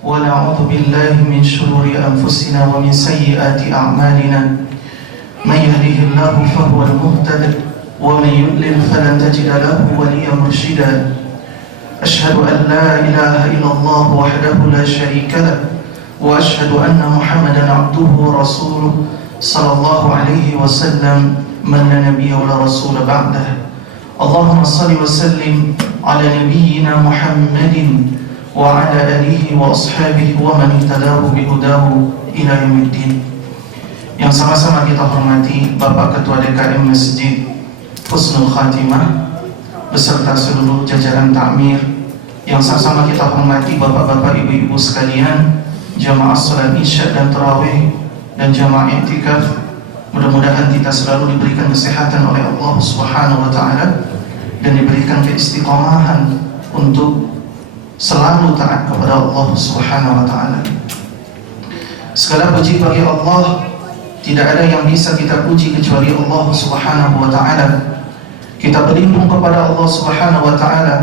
ونعوذ بالله من شرور أنفسنا ومن سيئات أعمالنا من يهده الله فهو المهتد ومن يضلل فلن تجد له وليا مرشدا أشهد أن لا إله إلا الله وحده لا شريك له وأشهد أن محمدا عبده ورسوله صلى الله عليه وسلم من لا نبي ولا رسول بعده اللهم صل وسلم على نبينا محمد وعلى آله وأصحابه ومن اهتداه بهداه إلى يوم الدين. Yang sama-sama kita hormati Bapak Ketua DKM Masjid Husnul Khatimah beserta seluruh jajaran takmir, yang sama-sama kita hormati bapak-bapak, ibu-ibu sekalian, jamaah salat isya dan tarawih dan jamaah i'tikaf. Mudah-mudahan kita selalu diberikan kesehatan oleh Allah Subhanahu wa taala dan diberikan keistiqomahan untuk selalu taat kepada Allah Subhanahu wa taala. Segala puji bagi Allah, tidak ada yang bisa kita puji kecuali Allah Subhanahu wa taala. Kita berlindung kepada Allah Subhanahu wa taala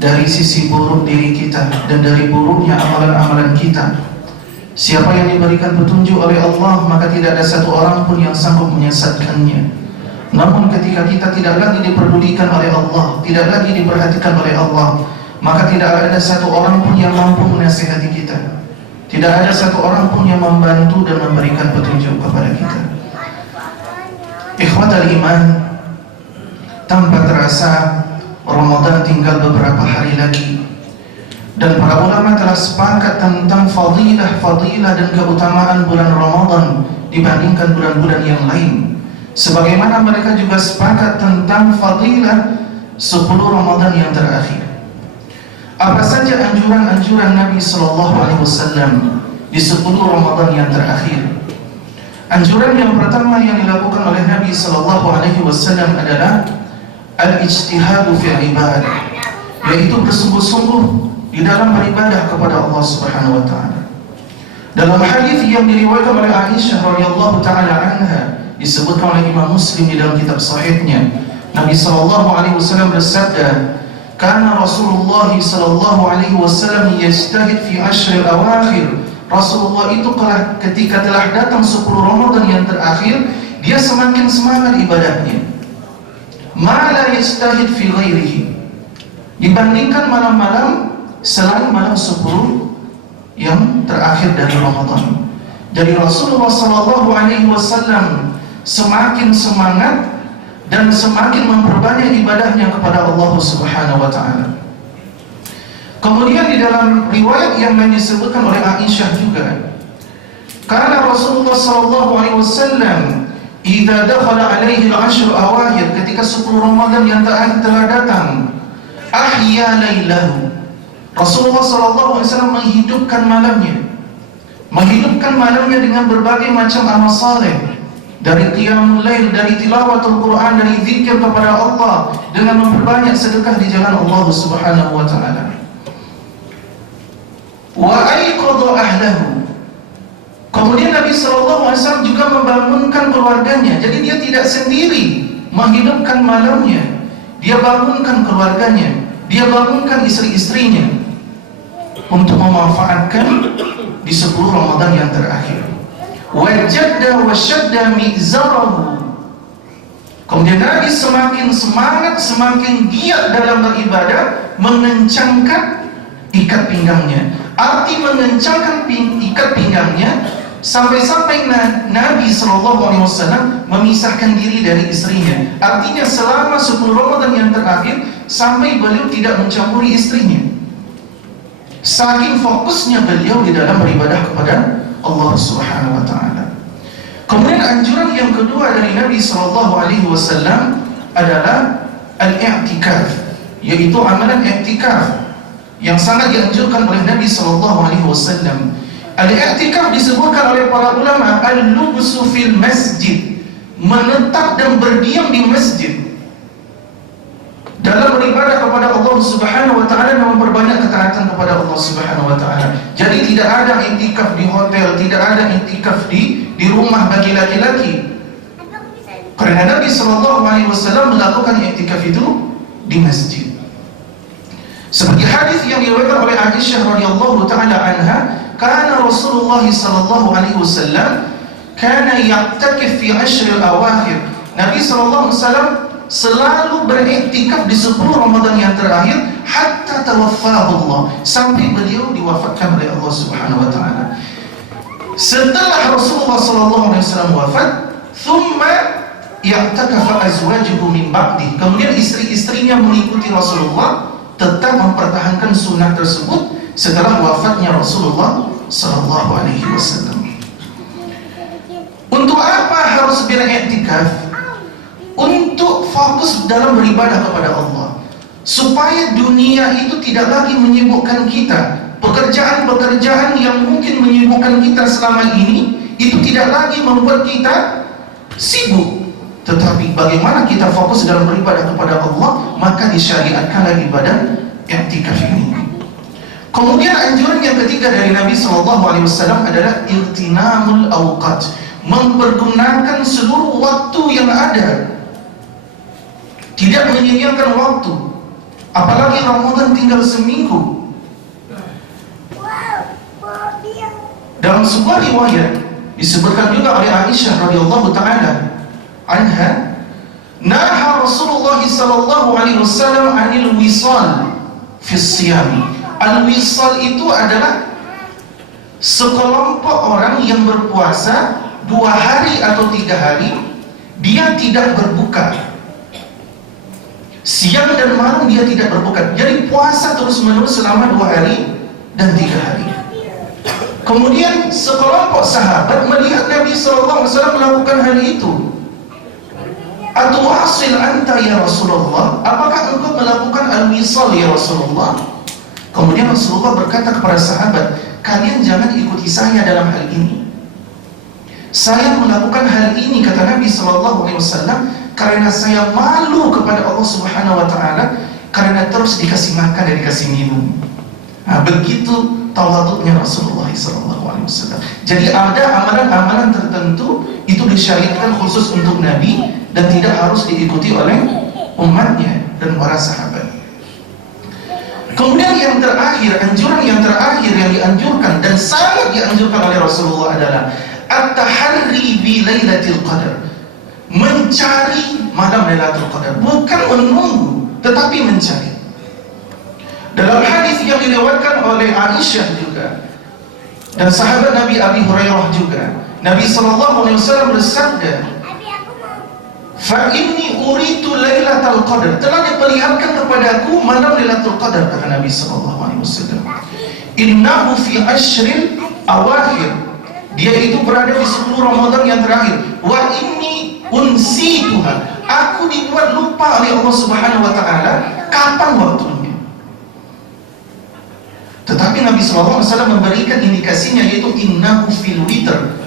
dari sisi buruk diri kita dan dari buruknya amalan-amalan kita. Siapa yang diberikan petunjuk oleh Allah, maka tidak ada satu orang pun yang sanggup menyesatkannya. Namun ketika kita tidak lagi diperdulikan oleh Allah, tidak lagi diperhatikan oleh Allah, maka tidak ada satu orang pun yang mampu menasihati kita. Tidak ada satu orang pun yang membantu dan memberikan petunjuk kepada kita. Ikhwatal iman, tanpa terasa Ramadan tinggal beberapa hari lagi, dan para ulama telah sepakat tentang fadilah dan keutamaan bulan Ramadan dibandingkan bulan-bulan yang lain. Sebagaimana mereka juga sepakat tentang fadilah 10 Ramadan yang terakhir. Apa saja anjuran-anjuran Nabi Sallallahu Alaihi Wasallam di 10 Ramadan yang terakhir? Anjuran yang pertama yang dilakukan oleh Nabi Sallallahu Alaihi Wasallam adalah al-ijtihadu fi ibadah, yaitu bersungguh-sungguh di dalam beribadah kepada Allah Subhanahu wa taala. Dalam hadis yang diriwayatkan oleh Aisyah radhiyallahu taala anha, disebutkan oleh Imam Muslim di dalam kitab sahihnya, Nabi sallallahu alaihi wasallam bersabda, "Kana Rasulullah sallallahu alaihi wasallam yajtahid fi ashr al-awakhir." Rasulullah itu ketika telah datang 10 Ramadan yang terakhir, dia semakin semangat ibadahnya. Ma la yajtahid fi ghairihi, dibandingkan malam-malam selain malam 10 yang terakhir dari Ramadan. Jadi Rasulullah sallallahu alaihi wasallam semakin semangat dan semakin memperbanyak ibadahnya kepada Allah Subhanahu wa taala. Kemudian di dalam riwayat yang disebutkan oleh Aisyah juga, karena Rasulullah sallallahu alaihi wasallam idza dakhala alaihi al-ashr awakhir, ketika 10 Ramadan yang terakhir telah datang, ahya lailahu, Rasulullah SAW menghidupkan malamnya dengan berbagai macam amal saleh, dari qiyamul lail, dari tilawatul Quran, dari zikir kepada Allah, dengan memperbanyak sedekah di jalan Allah Subhanahu wa taala. Wa aiqadha ahlahu, kemudian Nabi SAW juga membangunkan keluarganya. Jadi dia tidak sendiri menghidupkan malamnya, dia bangunkan keluarganya, dia bangunkan istri-istrinya untuk memanfaatkan di 10 Ramadan yang terakhir. Wajadda wasyadda mizarahu, kemudian Nabi semakin semangat, semakin giat dalam beribadah, mengencangkan ikat pinggangnya. Arti mengencangkan ikat pinggangnya sampai-sampai Nabi SAW memisahkan diri dari istrinya. Artinya selama 10 Ramadan yang terakhir sampai beliau tidak mencampuri istrinya, saking fokusnya beliau di dalam beribadah kepada Allah Subhanahu wa taala. Kemudian anjuran yang kedua dari Nabi sallallahu alaihi wasallam adalah al-i'tikaf, yaitu amalan i'tikaf yang sangat dianjurkan oleh Nabi sallallahu alaihi wasallam. Al-i'tikaf disebutkan oleh para ulama al-lubsu fil masjid, menetap dan berdiam di masjid dalam beribadah kepada Allah Subhanahu wa taala dan memperbanyak ketaatan kepada Allah Subhanahu wa taala. Jadi tidak ada iktikaf di hotel, tidak ada iktikaf di rumah bagi laki-laki. Karena Nabi sallallahu alaihi wasallam melakukan iktikaf itu di masjid. Seperti hadis yang diriwayatkan oleh Aisyah radhiyallahu taala anha, kana Rasulullah sallallahu alaihi wasallam kana ya'takif fi ashr al-awakhir. Nabi sallallahu alaihi wasallam selalu beriktikaf di 10 Ramadan yang terakhir hatta tawaffahu Allah, sampai beliau diwafatkan oleh Allah Subhanahu wa taala. Setelah Rasulullah sallallahu alaihi wasallam wafat, thumma ya'takafa azwajuhu min ba'di. Kemudian istri-istrinya mengikuti Rasulullah, tetap mempertahankan sunnah tersebut setelah wafatnya Rasulullah sallallahu alaihi wasallam. Untuk apa harus beriktikaf? Untuk fokus dalam beribadah kepada Allah, supaya dunia itu tidak lagi menyibukkan kita. Pekerjaan-pekerjaan yang mungkin menyibukkan kita selama ini itu tidak lagi membuat kita sibuk, tetapi bagaimana kita fokus dalam beribadah kepada Allah, maka disyariatkanlah ibadah i'tikaf ini. Kemudian anjuran yang ketiga dari Nabi SAW adalah irtinamul awqat, mempergunakan seluruh waktu yang ada, tidak menyia-nyiakan waktu. Apalagi Ramadan tinggal seminggu. Dalam sebuah riwayat disebutkan juga oleh Aisyah radhiyallahu taala anha, naha Rasulullah sallallahu alaihi wasallam 'anil wisal fi siyam. Al-wisal itu adalah sekelompok orang yang berpuasa 2 hari atau 3 hari, dia tidak berbuka. Siang dan malam dia tidak berbuka. Jadi puasa terus-menerus selama 2 hari dan 3 hari. Kemudian sekelompok sahabat melihat Nabi SAW melakukan hal itu. Atuwasil anta ya Rasulullah, apakah engkau melakukan al-wisal ya Rasulullah? Kemudian Rasulullah berkata kepada sahabat, kalian jangan ikuti saya dalam hal ini. Saya melakukan hal ini, kata Nabi SAW, karena saya malu kepada Allah Subhanahu wa taala, karena terus dikasih makan dan dikasih minum. Nah, begitu tawaduknya Rasulullah SAW. Jadi ada amalan-amalan tertentu itu disyariatkan khusus untuk Nabi dan tidak harus diikuti oleh umatnya dan para sahabat. Kemudian yang terakhir, anjuran yang terakhir yang dianjurkan dan sangat dianjurkan oleh Rasulullah adalah at-taharri bi lailatul qadar, mencari malam Lailatul Qadar, bukan menunggu tetapi mencari. Dalam hadis yang diriwayatkan oleh Aisyah juga dan sahabat Nabi Abi Hurairah juga, Nabi SAW bersabda, fa inni uritu Lailatul Qadar, telah diperlihatkan kepadaku malam Lailatul Qadar, kata Nabi SAW. Innahu fi ashril awakhir, dia itu berada di 10 Ramadan yang terakhir. Wa inni unsituha, aku dibuat lupa oleh Allah Subhanahu wa taala kapan waktunya. Tetapi Nabi SAW memberikan indikasinya, yaitu innahu fil witr,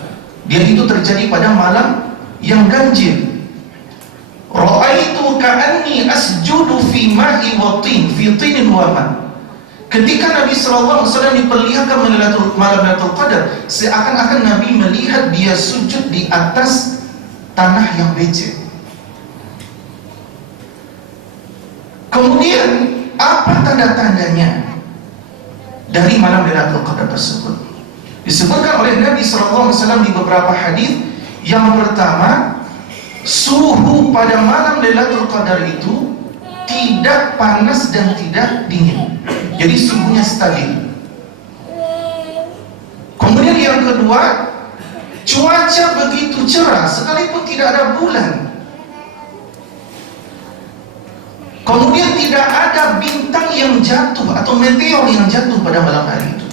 dia itu terjadi pada malam yang ganjil. Ra'aitu ka'anni asjudu fi ma'i wa tin, fi tinin wa ma. Ketika Nabi SAW diperlihatkan malam Lailatul Qadar, seakan-akan Nabi melihat dia sujud di atas tanah yang becek. Kemudian apa tanda-tandanya dari malam Lailatul Qadar tersebut? Disebutkan oleh Nabi SAW di beberapa hadis. Yang pertama, suhu pada malam Lailatul Qadar itu tidak panas dan tidak dingin, jadi suhunya stabil. Kemudian yang kedua, cuaca begitu cerah sekalipun tidak ada bulan. Kemudian tidak ada bintang yang jatuh atau meteor yang jatuh pada malam hari itu.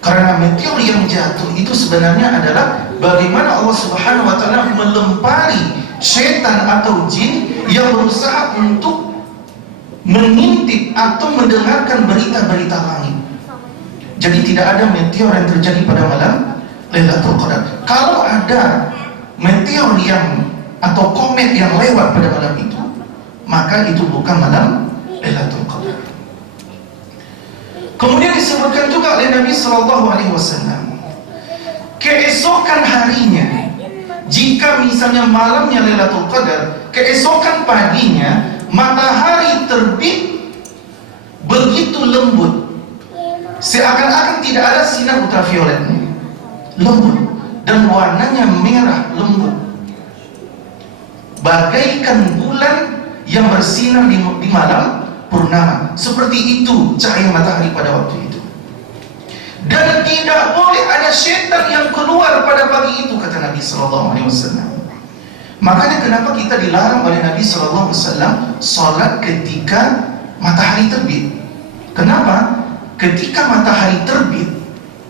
Karena meteor yang jatuh itu sebenarnya adalah bagaimana Allah Subhanahu wa taala melempari setan atau jin yang berusaha untuk mengintip atau mendengarkan berita-berita langit. Jadi tidak ada meteor yang terjadi pada malam Lailatul Qadar. Kalau ada meteor yang atau komet yang lewat pada malam itu, maka itu bukan malam Lailatul Qadar. Kemudian disebutkan juga oleh Nabi SAW, keesokan harinya, jika misalnya malamnya Lailatul Qadar, keesokan paginya matahari terbit, begitu lembut, seakan-akan tidak ada sinar ultravioletnya, lembut, dan warnanya merah lembut, bagaikan bulan yang bersinar di malam purnama. Seperti itu cahaya matahari pada waktu itu. Dan tidak boleh ada syaitan yang keluar pada pagi itu, kata Nabi SAW. Makanya kenapa kita dilarang oleh Nabi SAW salat ketika matahari terbit. Kenapa? Ketika matahari terbit,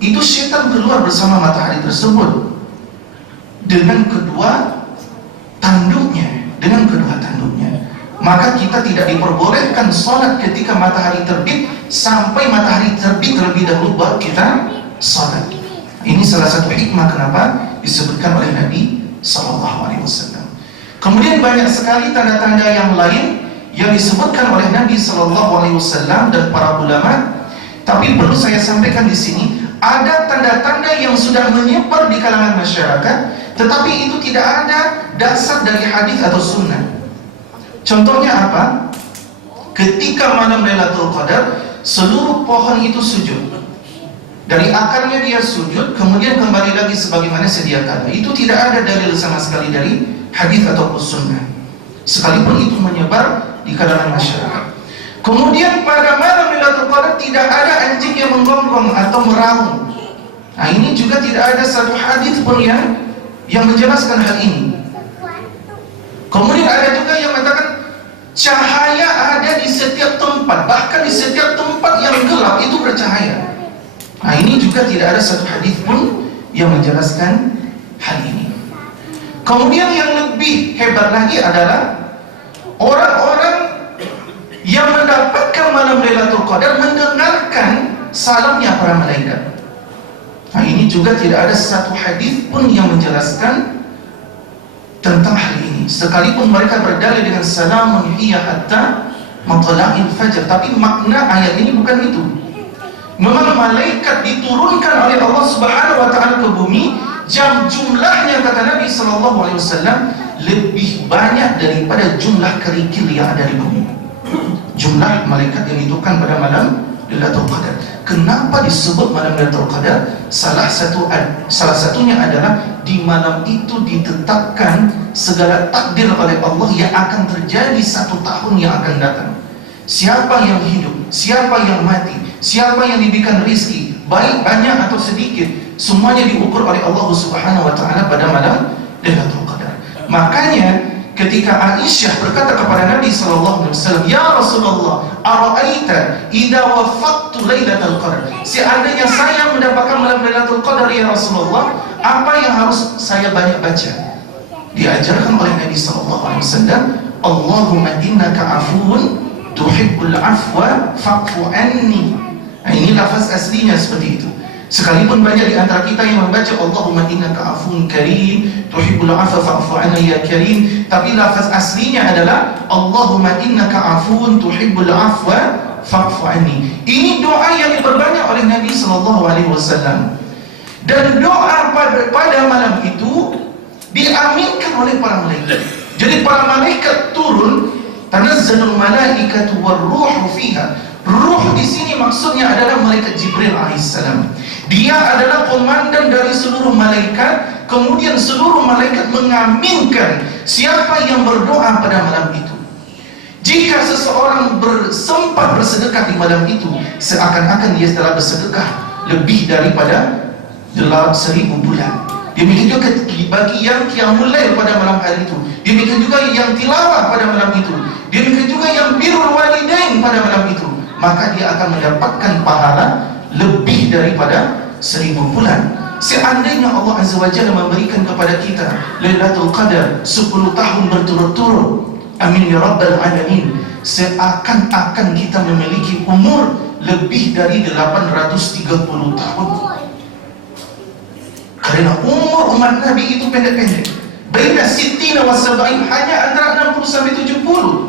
itu syaitan keluar bersama matahari tersebut dengan kedua tanduknya, maka kita tidak diperbolehkan salat ketika matahari terbit sampai matahari terbit terlebih dahulu baru kita salat. Ini salah satu hikmah kenapa disebutkan oleh Nabi SAW. Kemudian banyak sekali tanda-tanda yang lain yang disebutkan oleh Nabi SAW dan para ulama. Tapi perlu saya sampaikan di sini, ada tanda-tanda yang sudah menyebar di kalangan masyarakat, tetapi itu tidak ada dasar dari hadis atau sunnah. Contohnya apa? Ketika malam Lailatul Qadar, seluruh pohon itu sujud. Dari akarnya dia sujud, kemudian kembali lagi sebagaimana sedia kala. Itu tidak ada dalil sama sekali dari hadis ataupun sunnah, sekalipun itu menyebar di kalangan masyarakat. Kemudian pada malam Lailatul Qadar tidak ada anjing yang menggonggong atau meraung. Nah, ini juga tidak ada satu hadis pun yang menjelaskan hal ini. Kemudian ada juga yang mengatakan cahaya ada di setiap tempat, bahkan di setiap tempat yang gelap itu bercahaya. Nah, ini juga tidak ada satu hadis pun yang menjelaskan hal ini. Kemudian yang lebih hebat lagi adalah orang-orang yang mendapatkan malam Lailatul Qadar mendengarkan salamnya para malaikat. Nah, ini juga tidak ada satu hadis pun yang menjelaskan tentang hal ini. Sekalipun mereka berdalil dengan salamun hiya hatta matla'il fajr, tapi makna ayat ini bukan itu. Memang malaikat diturunkan oleh Allah Subhanahu wa taala ke bumi, jumlahnya kata Nabi SAW lebih banyak daripada jumlah kerikil yang ada di bumi. Jumlah malaikat yang diturunkan pada malam Lailatul Qadar. Kenapa disebut malam Lailatul Qadar? Salah satunya adalah di malam itu ditetapkan segala takdir oleh Allah yang akan terjadi 1 tahun yang akan datang. Siapa yang hidup, siapa yang mati, siapa yang diberikan rizki, baik banyak atau sedikit, semuanya diukur oleh Allah Subhanahu wa taala pada malam Lailatul Qadar. Makanya ketika Aisyah berkata kepada Nabi SAW, "Ya Rasulullah, ara'aita idza wafaqtu Lailatul Qadar?" Seandainya saya mendapatkan malam Lailatul Qadar ya Rasulullah, apa yang harus saya banyak baca? Diajarkan oleh Nabi SAW, "Allahumma innaka afuwun tuhibbul afwa fa'fu anni." Nah, ini lafaz aslinya seperti itu. Sekalipun banyak di antara kita yang membaca Allahumma innaka afuwun karim tuhibbul afwa fa'fu anni ya karim, tapi lafaz aslinya adalah Allahumma innaka afuwun tuhibbul afwa fa'fu anni. Ini doa yang diperbanyak oleh Nabi SAW. Dan doa pada malam itu diaminkan oleh para malaikat. Jadi para malaikat turun, tanazzalul malaikatu warruhu fiha. Ruh di sini maksudnya adalah malaikat Jibril alaihissalam. Dia adalah komandan dari seluruh malaikat. Kemudian seluruh malaikat mengaminkan siapa yang berdoa pada malam itu. Jika seseorang sempat bersedekah di malam itu, seakan-akan dia telah bersedekah lebih daripada 1000 bulan. Demikian juga bagi yang qiyamul lail pada malam hari itu. Demikian juga yang tilawah pada malam itu. Demikian juga yang birrul walidain pada malam itu. Maka dia akan mendapatkan pahala lebih daripada 1000 bulan. Seandainya Allah Azza wa Jalla memberikan kepada kita Lailatul Qadar 10 tahun berturut-turut, amin ya rabbal alamin, seakan-akan kita memiliki umur lebih dari 830 tahun. Karena umur umat Nabi itu pendek-pendek, baina sittina wa sab'in, hanya antara 60 sampai 70.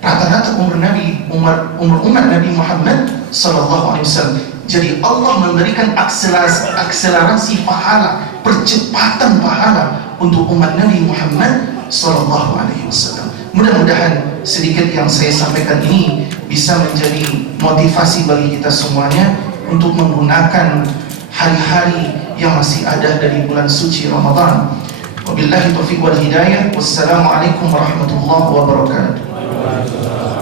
Rata-rata umur umat Nabi Muhammad sallallahu alaihi wasallam. Jadi Allah memberikan akselerasi pahala, percepatan pahala untuk umat Nabi Muhammad sallallahu alaihi wasallam. Mudah-mudahan sedikit yang saya sampaikan ini bisa menjadi motivasi bagi kita semuanya untuk menggunakan hari-hari yang masih ada dari bulan suci Ramadan. Wabillahi taufiq wal hidayah. Wassalamualaikum warahmatullahi wabarakatuh.